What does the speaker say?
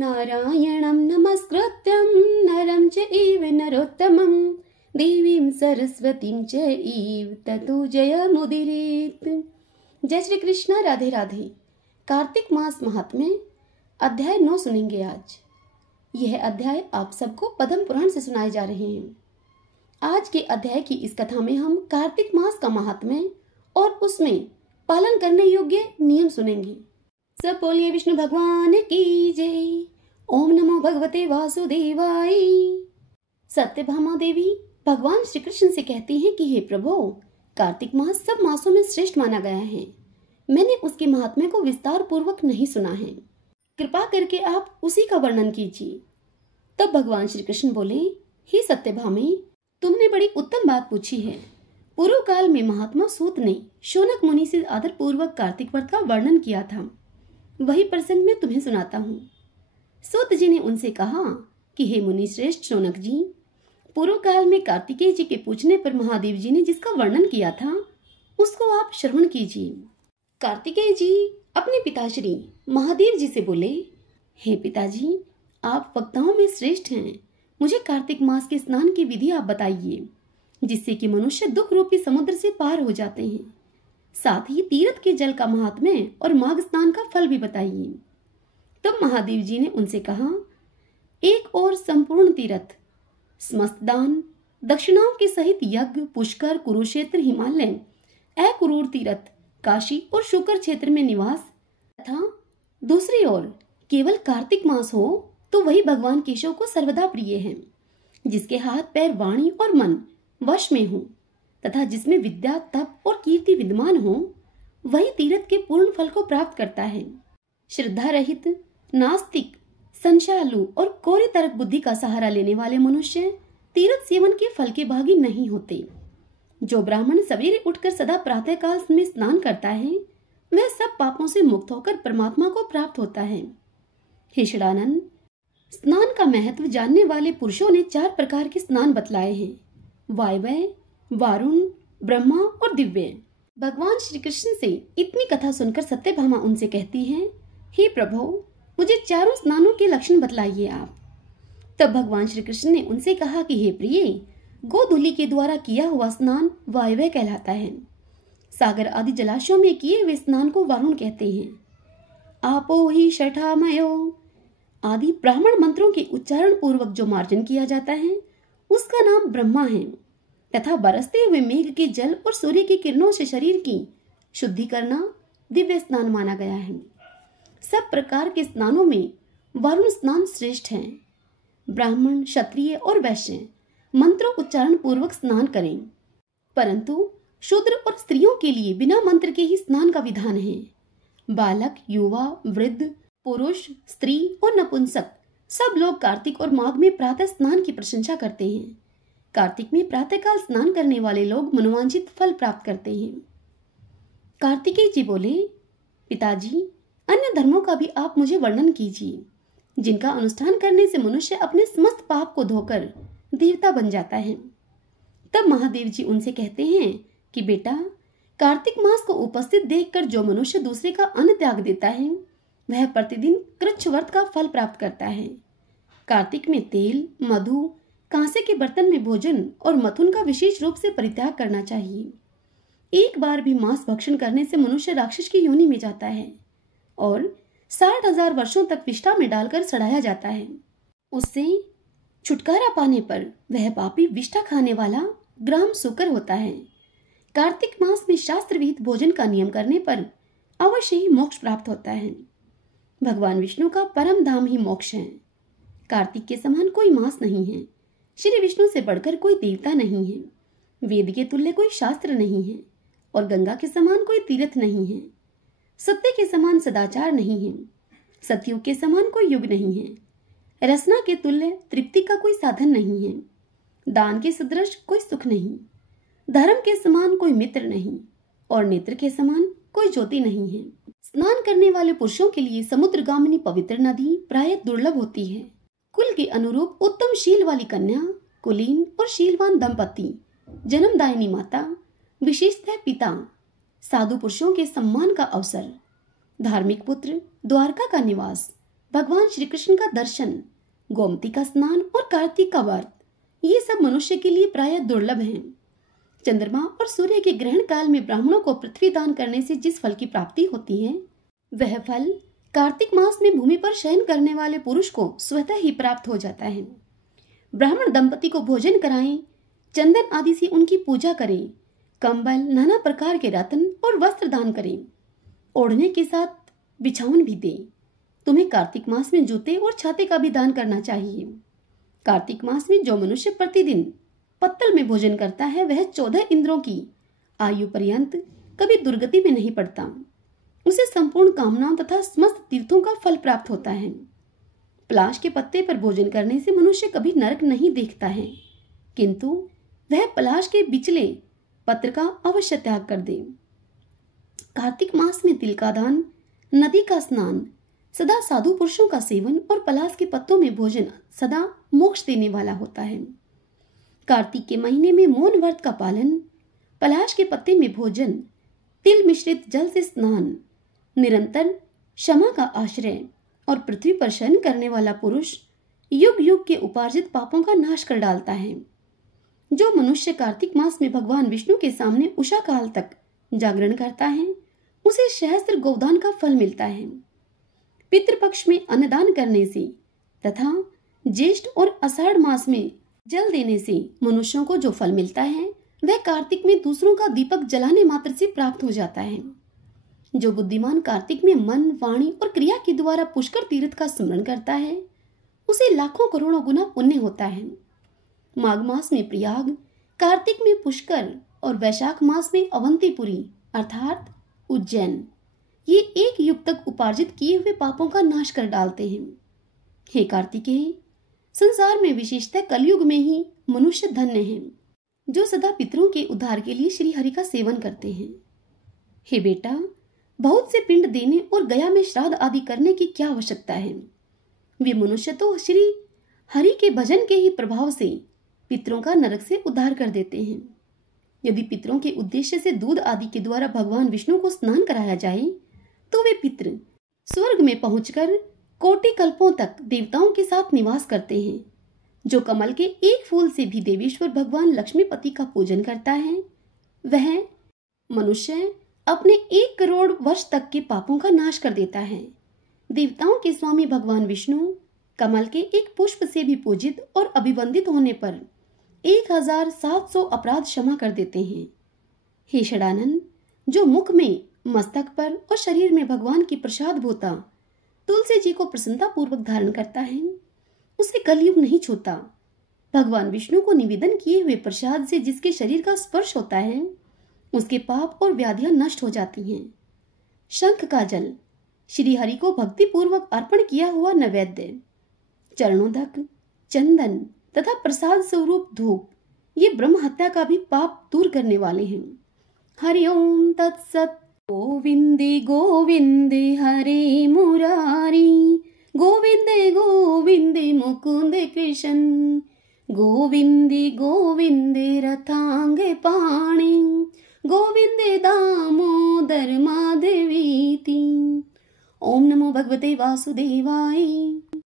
नारायणं नमस्कृत्यं नरं चैव नरोत्तमं देवीं सरस्वतीं चैव ततो जयमुदीरयेत्। जय श्री कृष्ण। राधे राधे। कार्तिक मास महात्म्य अध्याय 9 सुनेंगे आज। यह अध्याय आप सबको पद्म पुराण से सुनाए जा रहे हैं। आज के अध्याय की इस कथा में हम कार्तिक मास का महात्म्य और उसमें पालन करने योग्य नियम सुनेंगे। सब बोलिए विष्णु भगवान की जय। ओम नमो भगवते वासुदेवाय। सत्यभामा देवी भगवान श्री कृष्ण से कहती हैं कि हे प्रभु, कार्तिक मास सब मासों में श्रेष्ठ माना गया है। मैंने उसके महात्म्य को विस्तार पूर्वक नहीं सुना है, कृपा करके आप उसी का वर्णन कीजिए। तब भगवान श्री कृष्ण बोले, हे सत्यभामे, तुमने बड़ी उत्तम बात पूछी है। पूर्व काल में महात्मा सूत ने शौनक मुनि से आदर पूर्वक कार्तिक व्रत का वर्णन किया था। वही प्रसंग मैं तुम्हें सुनाता हूँ। सूत जी ने उनसे कहा कि हे मुनि श्रेष्ठ शौनक जी, पूर्व काल में कार्तिकेय जी के पूछने पर महादेव जी ने जिसका वर्णन किया था उसको आप श्रवण कीजिए। कार्तिकेय जी अपने पिताश्री महादेव जी से बोले, हे पिताजी, आप वक्ताओं में श्रेष्ठ हैं। मुझे कार्तिक मास के स्नान की विधि आप बताइए, जिससे कि मनुष्य दुख रूपी समुद्र से पार हो जाते हैं। साथ ही तीर्थ के जल का महात्म्य और माघ स्नान का फल भी बताइए। तब महादेव जी ने उनसे कहा, एक और संपूर्ण तीर्थ, समस्त दान, दक्षिणाओं के सहित यज्ञ, पुष्कर, कुरुक्षेत्र, हिमालय, अक्रूर तीर्थ, काशी और शुकर क्षेत्र में निवास, तथा दूसरी ओर केवल कार्तिक मास हो तो वही भगवान केशव को सर्वदा प्रिय है, जिसके हाथ पैर वाणी और मन वश में हो तथा जिसमें विद्या, तप और कीर्ति विद्यमान हो, वही तीर्थ के पूर्ण फल को प्राप्त करता है। श्रद्धा रहित, नास्तिक, संशयालु और कोरी तरक बुद्धि का सहारा लेने वाले मनुष्य तीर्थ सेवन के फल के भागी नहीं होते। जो ब्राह्मण सवेरे उठकर सदा प्रातः काल में स्नान करता है, वह सब पापों से मुक्त होकर परमात्मा को प्राप्त होता है। हे षडानन, स्नान का महत्व जानने वाले पुरुषों ने 4 प्रकार के स्नान बतलाए हैं: वायव्य, वारुण, ब्रह्मा और दिव्य। भगवान श्री कृष्ण से इतनी कथा सुनकर सत्यभामा उनसे कहती हैं, हे प्रभु, मुझे चारों स्नानों के लक्षण बतलाइए आप। तब भगवान श्री कृष्ण ने उनसे कहा कि हे प्रिय, गोधूलि के द्वारा किया हुआ स्नान वायव्य कहलाता है। सागर आदि जलाशयों में किए हुए स्नान को वारुण कहते हैं। आपो ही शठामयो आदि ब्राह्मण मंत्रों के उच्चारण पूर्वक जो मार्जन किया जाता है उसका नाम ब्रह्मा है, तथा बरसते हुए मेघ के जल और सूर्य की किरणों से शरीर की शुद्धि करना दिव्य स्नान माना गया है। सब प्रकार के स्नानों में वरुण स्नान श्रेष्ठ है। ब्राह्मण, क्षत्रिय और वैश्य मंत्रों उच्चारण पूर्वक स्नान करें, परंतु शूद्र और स्त्रियों के लिए बिना मंत्र के ही स्नान का विधान है। बालक, युवा, वृद्ध, पुरुष, स्त्री और नपुंसक सब लोग कार्तिक और माघ में प्रातः स्नान की प्रशंसा करते हैं। कार्तिक में प्रातःकाल स्नान करने वाले लोग मनोवांछित फल प्राप्त करते हैं। कार्तिकेय जी बोले, पिताजी, अन्य धर्मों का भी आप मुझे वर्णन कीजिए, जिनका अनुष्ठान करने से मनुष्य अपने समस्त पाप को धोकर देवता बन जाता है। तब महादेव जी उनसे कहते हैं कि बेटा, कार्तिक मास को उपस्थित देखकर जो मनुष्य दूसरे का अन्न त्याग देता है, वह प्रतिदिन कृच्छ व्रत का फल प्राप्त करता है। कार्तिक में तेल, मधु, कांसे के बर्तन में भोजन और मथुन का विशेष रूप से परित्याग करना चाहिए। एक बार भी मांस भक्षण करने से मनुष्य राक्षस की योनि में जाता है और 60,000 वर्षों तक विष्ठा में डालकर सड़ाया जाता है। उससे छुटकारा पाने पर वह पापी विष्ठा खाने वाला ग्राम सुकर होता है। कार्तिक मास में शास्त्र विहित भोजन का नियम करने पर अवश्य ही मोक्ष प्राप्त होता है। भगवान विष्णु का परम धाम ही मोक्ष है। कार्तिक के समान कोई मास नहीं है। श्री विष्णु से बढ़कर कोई देवता नहीं है। वेद के तुल्य कोई शास्त्र नहीं है और गंगा के समान कोई तीर्थ नहीं है। सत्य के समान सदाचार नहीं है। सतयुग के समान कोई युग नहीं है। रसना के तुल्य तृप्ति का कोई साधन नहीं है। दान के सदृश कोई सुख नहीं। धर्म के समान कोई मित्र नहीं और नेत्र के समान कोई ज्योति नहीं है। स्नान करने वाले पुरुषों के लिए समुद्रगामिनी पवित्र नदी प्रायः दुर्लभ होती है। कुल के अनुरूप उत्तम शील वाली कन्या, कुलीन और शीलवान दंपति, जन्मदायिनी माता, विशेषतः पिता, साधु पुरुषों के सम्मान का अवसर, धार्मिक पुत्र, द्वारका का निवास, भगवान श्री कृष्ण का दर्शन, गोमती का स्नान और कार्तिक का व्रत, ये सब मनुष्य के लिए प्रायः दुर्लभ हैं। चंद्रमा और सूर्य के ग्रहण काल में ब्राह्मणों को पृथ्वी दान करने से जिस फल की प्राप्ति होती है, वह फल कार्तिक मास में भूमि पर शयन करने वाले पुरुष को स्वतः ही प्राप्त हो जाता है। ब्राह्मण दंपति को भोजन कराएं, चंदन आदि से उनकी पूजा करें, कंबल, नाना प्रकार के रत्न और वस्त्र दान करें, ओढ़ने के साथ बिछावन भी दें। तुम्हें कार्तिक मास में जूते और छाते का भी दान करना चाहिए। कार्तिक मास में जो मनुष्य प्रतिदिन पत्तल में भोजन करता है, वह 14 इंद्रों की आयु पर्यंत कभी दुर्गति में नहीं पड़ता। उसे संपूर्ण कामनाओं तथा समस्त तीर्थों का फल प्राप्त होता है। पलाश के पत्ते पर भोजन करने से मनुष्य कभी नरक नहीं देखता है, किंतु वह पलाश के बिचले पत्र का अवश्य त्याग कर दे। कार्तिक मास में तिल का दान, नदी का स्नान, सदा साधु पुरुषों का सेवन और पलाश के पत्तों में भोजन सदा मोक्ष देने वाला होता है। कार्तिक के महीने में मौन व्रत का पालन, पलाश के पत्ते में भोजन, तिल मिश्रित जल से स्नान, निरंतर क्षमा का आश्रय और पृथ्वी पर शयन करने वाला पुरुष युग युग के उपार्जित पापों का नाश कर डालता है। जो मनुष्य कार्तिक मास में भगवान विष्णु के सामने उषा काल तक जागरण करता है, उसे सहस्त्र गोदान का फल मिलता है। पितृपक्ष में अन्नदान करने से तथा ज्येष्ठ और आषाढ़ मास में जल देने से मनुष्यों को जो फल मिलता है, वह कार्तिक में दूसरों का दीपक जलाने मात्र से प्राप्त हो जाता है। जो बुद्धिमान कार्तिक में मन, वाणी और क्रिया के द्वारा पुष्कर तीर्थ का स्मरण करता है, उसे लाखों करोड़ों गुना पुण्य होता है। माघ मास में प्रयाग, कार्तिक में पुष्कर और वैशाख मास में अवंतीपुरी अर्थात उज्जैन, ये एक युग तक उपार्जित किए हुए पापों का नाश कर डालते हैं। हे कार्तिकेय, संसार में विशेषतः कलयुग में ही मनुष्य धन्य हैं, जो सदा पितरों के उद्धार के लिए श्री हरि का सेवन करते हैं। हे बेटा, बहुत से पिंड देने और गया में श्राद्ध आदि करने की क्या आवश्यकता है। वे मनुष्य तो श्री हरि के भजन के ही प्रभाव से पितरों का नरक से उद्धार कर देते हैं। यदि पितरों के उद्देश्य से दूध आदि के द्वारा भगवान विष्णु को स्नान कराया जाए, तो वे पितृ स्वर्ग में पहुंचकर कोटि कल्पों तक देवताओं के साथ निवास करते हैं। जो कमल के एक फूल से भी देवेश्वर भगवान लक्ष्मीपति का पूजन करता है, वह मनुष्य अपने 1 करोड़ वर्ष तक के पापों का नाश कर देता है। देवताओं के स्वामी भगवान विष्णु कमल के एक पुष्प से भी पूजित और अभिवंदित होने पर 1700 अपराध क्षमा कर देते हैं। हे षडानन, जो मुख में, मस्तक पर और शरीर में भगवान की प्रसाद भूता तुलसी जी को प्रसन्नता पूर्वक धारण करता है, उसे कलयुग नहीं छूता। भगवान विष्णु को निवेदन किए हुए प्रसाद से जिसके शरीर का स्पर्श होता है, उसके पाप और व्याधियां नष्ट हो जाती हैं। शंख का जल, श्री हरि को भक्ति पूर्वक अर्पण किया हुआ नैवेद्य, चरणोदक, चंदन तथा प्रसाद स्वरूप धूप, ये ब्रह्म हत्या का भी पाप दूर करने वाले हैं। हरि ओम तत्सत। गोविंदे गोविंदे हरे मुरारी, गोविंदे गोविंदे मुकुंदे कृष्ण, गोविंदे गोविंदे रथांगे पाणे, गोविंदे दामोदर माधवीति। ओम नमो भगवते वासुदेवाय।